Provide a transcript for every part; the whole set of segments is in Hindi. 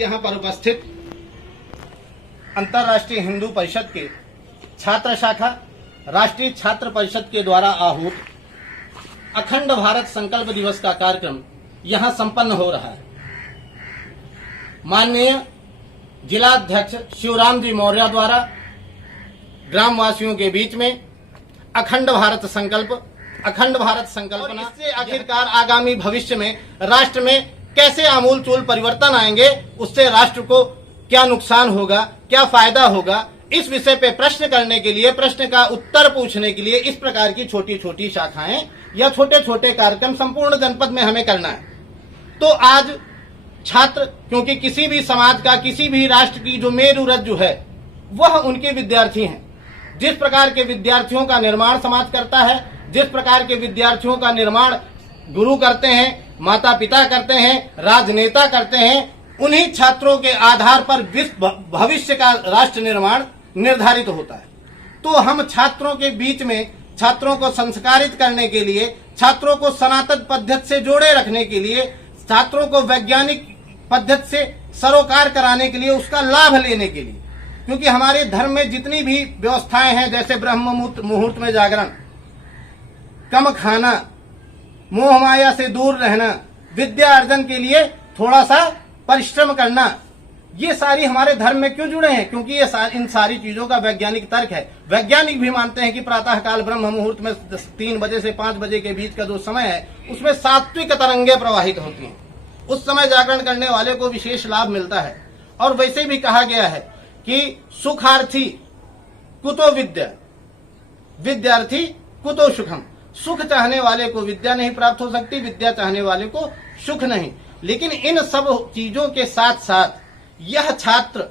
यहाँ पर उपस्थित अंतर्राष्ट्रीय हिंदू परिषद के छात्र शाखा राष्ट्रीय छात्र परिषद के द्वारा आहूत अखंड भारत संकल्प दिवस का कार्यक्रम यहाँ संपन्न हो रहा है। माननीय जिलाध्यक्ष शिवराम जी मौर्य द्वारा ग्रामवासियों के बीच में अखंड भारत संकल्पना, इससे आखिरकार आगामी भविष्य में राष्ट्र में कैसे आमूल चूल परिवर्तन आएंगे, उससे राष्ट्र को क्या नुकसान होगा, क्या फायदा होगा, इस विषय पे प्रश्न करने के लिए, प्रश्न का उत्तर पूछने के लिए इस प्रकार की छोटी छोटी शाखाएं या छोटे छोटे कार्यक्रम संपूर्ण जनपद में हमें करना है। तो आज छात्र, क्योंकि किसी भी समाज का, किसी भी राष्ट्र की जो मेरुरज्जु है वह उनके विद्यार्थी हैं। जिस प्रकार के विद्यार्थियों का निर्माण समाज करता है, जिस प्रकार के विद्यार्थियों का निर्माण गुरु करते हैं, माता पिता करते हैं, राजनेता करते हैं, उन्हीं छात्रों के आधार पर भविष्य का राष्ट्र निर्माण निर्धारित होता है। तो हम छात्रों के बीच में छात्रों को संस्कारित करने के लिए, छात्रों को सनातन पद्धति से जोड़े रखने के लिए, छात्रों को वैज्ञानिक पद्धति से सरोकार कराने के लिए, उसका लाभ लेने के लिए, क्योंकि हमारे धर्म में जितनी भी व्यवस्थाएं हैं, जैसे ब्रह्म मुहूर्त में जागरण, कम खाना, मोह माया से दूर रहना, विद्या अर्जन के लिए थोड़ा सा परिश्रम करना, ये सारी हमारे धर्म में क्यों जुड़े हैं? क्योंकि ये इन सारी चीजों का वैज्ञानिक तर्क है। वैज्ञानिक भी मानते हैं कि प्रातः काल ब्रह्म मुहूर्त में 3 बजे से 5 बजे के बीच का जो समय है उसमें सात्विक तरंगे प्रवाहित होती हैं। उस समय जागरण करने वाले को विशेष लाभ मिलता है। और वैसे भी कहा गया है कि सुखार्थी कुतो विद्या, विद्यार्थी कुतो सुखम। सुख चाहने वाले को विद्या नहीं प्राप्त हो सकती, विद्या चाहने वाले को सुख नहीं। लेकिन इन सब चीजों के साथ साथ यह छात्र,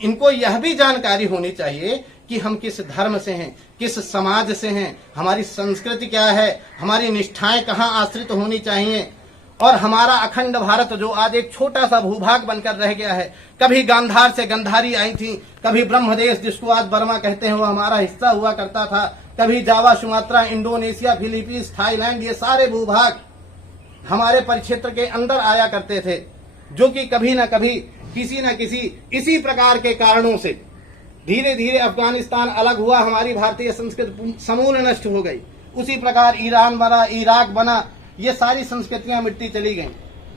इनको यह भी जानकारी होनी चाहिए कि हम किस धर्म से हैं, किस समाज से हैं, हमारी संस्कृति क्या है, हमारी निष्ठाएं कहाँ आश्रित होनी चाहिए। और हमारा अखंड भारत जो आज एक छोटा सा भूभाग बनकर रह गया है, कभी गांधार से गंधारी आई थी, कभी ब्रह्मदेश जिसको आज बर्मा कहते हैं वो हमारा हिस्सा हुआ करता था, कभी जावा, सुमात्रा, इंडोनेशिया, फिलीपींस, थाईलैंड, ये सारे भूभाग हमारे परिक्षेत्र के अंदर आया करते थे, जो कि कभी न कभी किसी न किसी इसी प्रकार के कारणों से धीरे धीरे अफगानिस्तान अलग हुआ, हमारी भारतीय संस्कृति समूल नष्ट हो गई। उसी प्रकार ईरान बना, इराक बना, ये सारी संस्कृतियां मिट्टी चली गईं।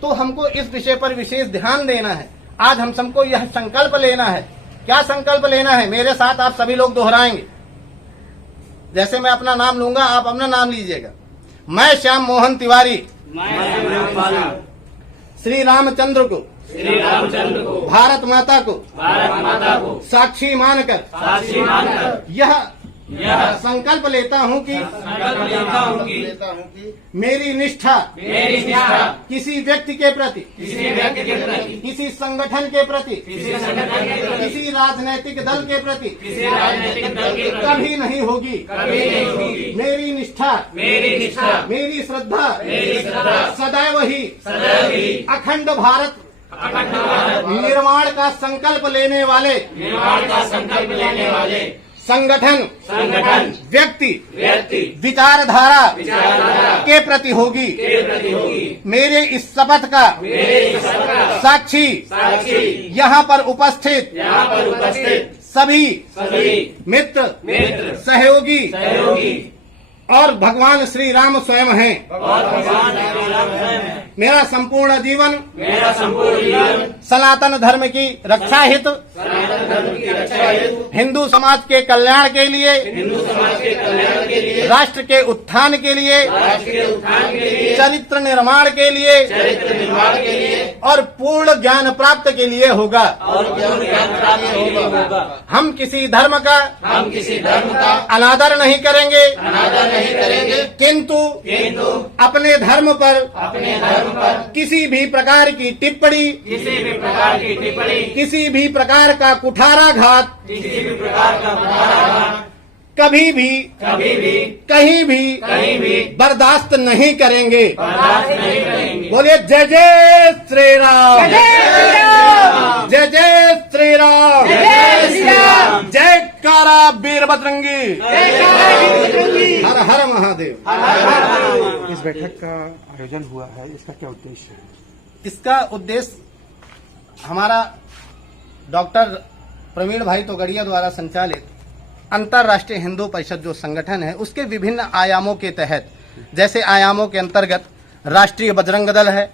तो हमको इस विषय पर विशेष ध्यान देना है। आज हम सबको यह संकल्प लेना है। क्या संकल्प लेना है? मेरे साथ आप सभी लोग दोहराएंगे। जैसे मैं अपना नाम लूंगा, आप अपना नाम लीजिएगा। मैं श्याम मोहन तिवारी श्री रामचंद्र को भारत माता को साक्षी मानकर यह संकल्प लेता हूँ कि मेरी निष्ठा किसी व्यक्ति के प्रति, किसी संगठन के प्रति, किसी राजनीतिक दल के प्रति कभी नहीं होगी। मेरी निष्ठा, मेरी श्रद्धा सदैव ही अखंड भारत निर्माण का संकल्प लेने वाले संगठन व्यक्ति विचारधारा के प्रति होगी। मेरे इस शपथ का साक्षी यहाँ पर उपस्थित सभी मित्र, सहयोगी और भगवान श्री राम स्वयं हैं। मेरा संपूर्ण जीवन सनातन धर्म की रक्षा हेतु, हिंदू समाज के कल्याण के लिए, राष्ट्र के उत्थान के लिए, चरित्र निर्माण के लिए और पूर्ण ज्ञान प्राप्त के लिए होगा। हम किसी धर्म का अनादर नहीं करेंगे, किंतु अपने धर्म पर किसी भी प्रकार की टिप्पणी, किसी भी प्रकार का कुठाराघात कभी भी कहीं भी बर्दाश्त नहीं करेंगे। बोलिए जय जय श्री राम, जय जय श्री राम, जय कारा वीरभद्रंगी, हर हर महादेव। इस बैठक का आयोजन हुआ है, इसका क्या उद्देश्य है? इसका उद्देश्य हमारा डॉक्टर प्रवीण भाई तोगड़िया द्वारा संचालित अंतर्राष्ट्रीय हिंदू परिषद जो संगठन है, उसके विभिन्न आयामों के तहत, जैसे आयामों के अंतर्गत राष्ट्रीय बजरंग दल है,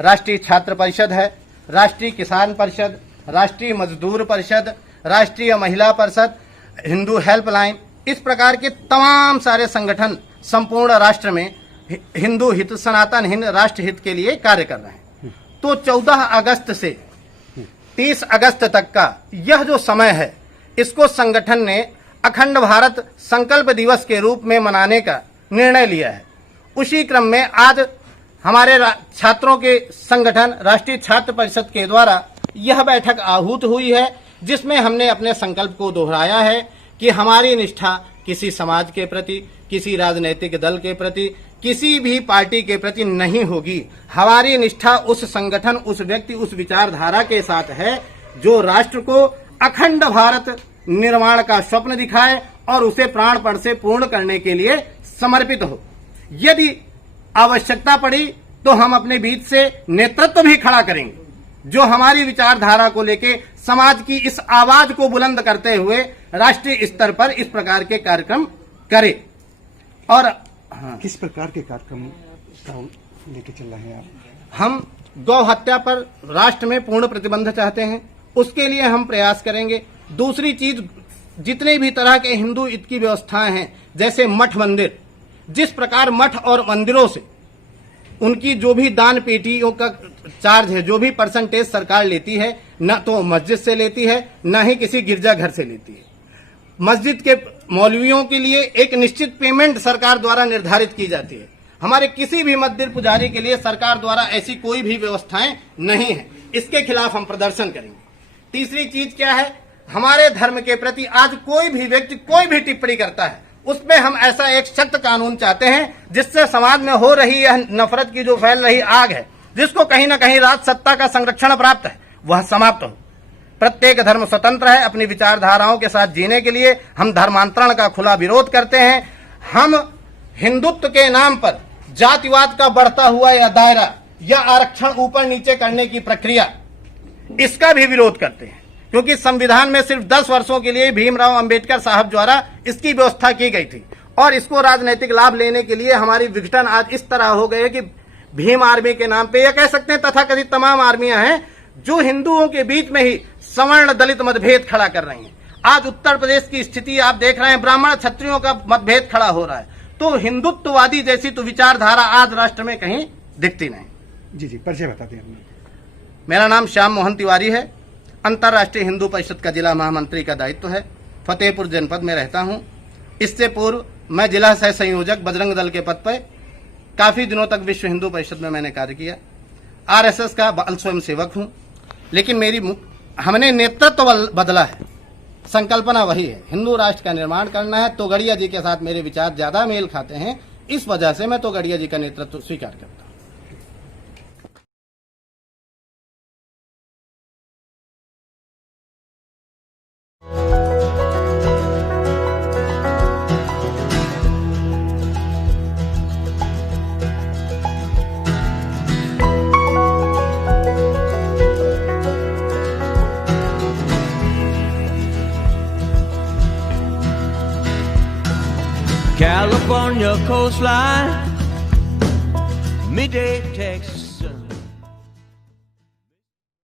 राष्ट्रीय छात्र परिषद है, राष्ट्रीय किसान परिषद, राष्ट्रीय मजदूर परिषद, राष्ट्रीय महिला परिषद, हिंदू हेल्पलाइन, इस प्रकार के तमाम सारे संगठन संपूर्ण राष्ट्र में हिंदू हित, सनातन हिंद राष्ट्र हित के लिए कार्य कर रहे हैं। तो 14 अगस्त से 30 अगस्त तक का यह जो समय है, इसको संगठन ने अखंड भारत संकल्प दिवस के रूप में मनाने का निर्णय लिया है। उसी क्रम में आज हमारे छात्रों के संगठन राष्ट्रीय छात्र परिषद के द्वारा यह बैठक आहूत हुई है, जिसमें हमने अपने संकल्प को दोहराया है कि हमारी निष्ठा किसी समाज के प्रति, किसी राजनीतिक दल के प्रति, किसी भी पार्टी के प्रति नहीं होगी। हमारी निष्ठा उस संगठन, उस व्यक्ति, उस विचारधारा के साथ है जो राष्ट्र को अखंड भारत निर्माण का स्वप्न दिखाए और उसे प्राणपण से पूर्ण करने के लिए समर्पित हो। यदि आवश्यकता पड़ी तो हम अपने बीच से नेतृत्व भी खड़ा करेंगे, जो हमारी विचारधारा को लेके समाज की इस आवाज को बुलंद करते हुए राष्ट्रीय स्तर पर इस प्रकार के कार्यक्रम करे। और किस प्रकार के कार्यक्रम लेके चल रहे हैं आप? हम गौ हत्या पर राष्ट्र में पूर्ण प्रतिबंध चाहते हैं, उसके लिए हम प्रयास करेंगे। दूसरी चीज, जितने भी तरह के हिंदू हित की व्यवस्थाएं हैं, जैसे मठ मंदिर, जिस प्रकार मठ और मंदिरों से उनकी जो भी दान पेटियों का चार्ज है, जो भी परसेंटेज सरकार लेती है, न तो मस्जिद से लेती है, न ही किसी गिरजाघर से लेती है। मस्जिद के मौलवियों के लिए एक निश्चित पेमेंट सरकार द्वारा निर्धारित की जाती है। हमारे किसी भी मंदिर पुजारी के लिए सरकार द्वारा ऐसी कोई भी व्यवस्थाएं नहीं है। इसके खिलाफ हम प्रदर्शन करेंगे। तीसरी चीज क्या है, हमारे धर्म के प्रति आज कोई भी व्यक्ति कोई भी टिप्पणी करता है, उसमें हम ऐसा एक सख्त कानून चाहते हैं जिससे समाज में हो रही यह नफरत की जो फैल रही आग है, जिसको कहीं ना कहीं राज सत्ता का संरक्षण प्राप्त है, वह समाप्त हो। प्रत्येक धर्म स्वतंत्र है अपनी विचारधाराओं के साथ जीने के लिए। हम धर्मांतरण का खुला विरोध करते हैं। हम हिंदुत्व के नाम पर जातिवाद का बढ़ता हुआ या दायरा या आरक्षण ऊपर नीचे करने की प्रक्रिया, इसका भी विरोध करते हैं, क्योंकि संविधान में सिर्फ 10 वर्षों के लिए भीमराव अंबेडकर साहब द्वारा इसकी व्यवस्था की गई थी और इसको राजनीतिक लाभ लेने के लिए हमारी विघटन आज इस तरह हो गए कि भीम आर्मी के नाम पे, या कह सकते हैं तथाकथित तमाम आर्मियां हैं जो हिंदुओं के बीच में ही सवर्ण दलित मतभेद खड़ा कर रही हैं। आज उत्तर प्रदेश की स्थिति आप देख रहे हैं, ब्राह्मण क्षत्रियों का मतभेद खड़ा हो रहा है। तो हिंदुत्ववादी जैसी तो विचारधारा आज राष्ट्र में कहीं दिखती नहीं। जी जी, परिचय बता दें। मेरा नाम श्याम मोहन तिवारी है। अंतर्राष्ट्रीय हिंदू परिषद का जिला महामंत्री का दायित्व है। फतेहपुर जनपद में रहता हूं। इससे पूर्व मैं जिला सह संयोजक बजरंग दल के पद पर काफी दिनों तक विश्व हिंदू परिषद में मैंने कार्य किया। आरएसएस का बाल स्वयं सेवक हूं। लेकिन हमने नेतृत्व बदला है, संकल्पना वही है, हिंदू राष्ट्र का निर्माण करना है। तोगड़िया जी के साथ मेरे विचार ज्यादा मेल खाते हैं, इस वजह से मैं तोगड़िया जी का नेतृत्व स्वीकार करता हूं। California coastline, midday Texas.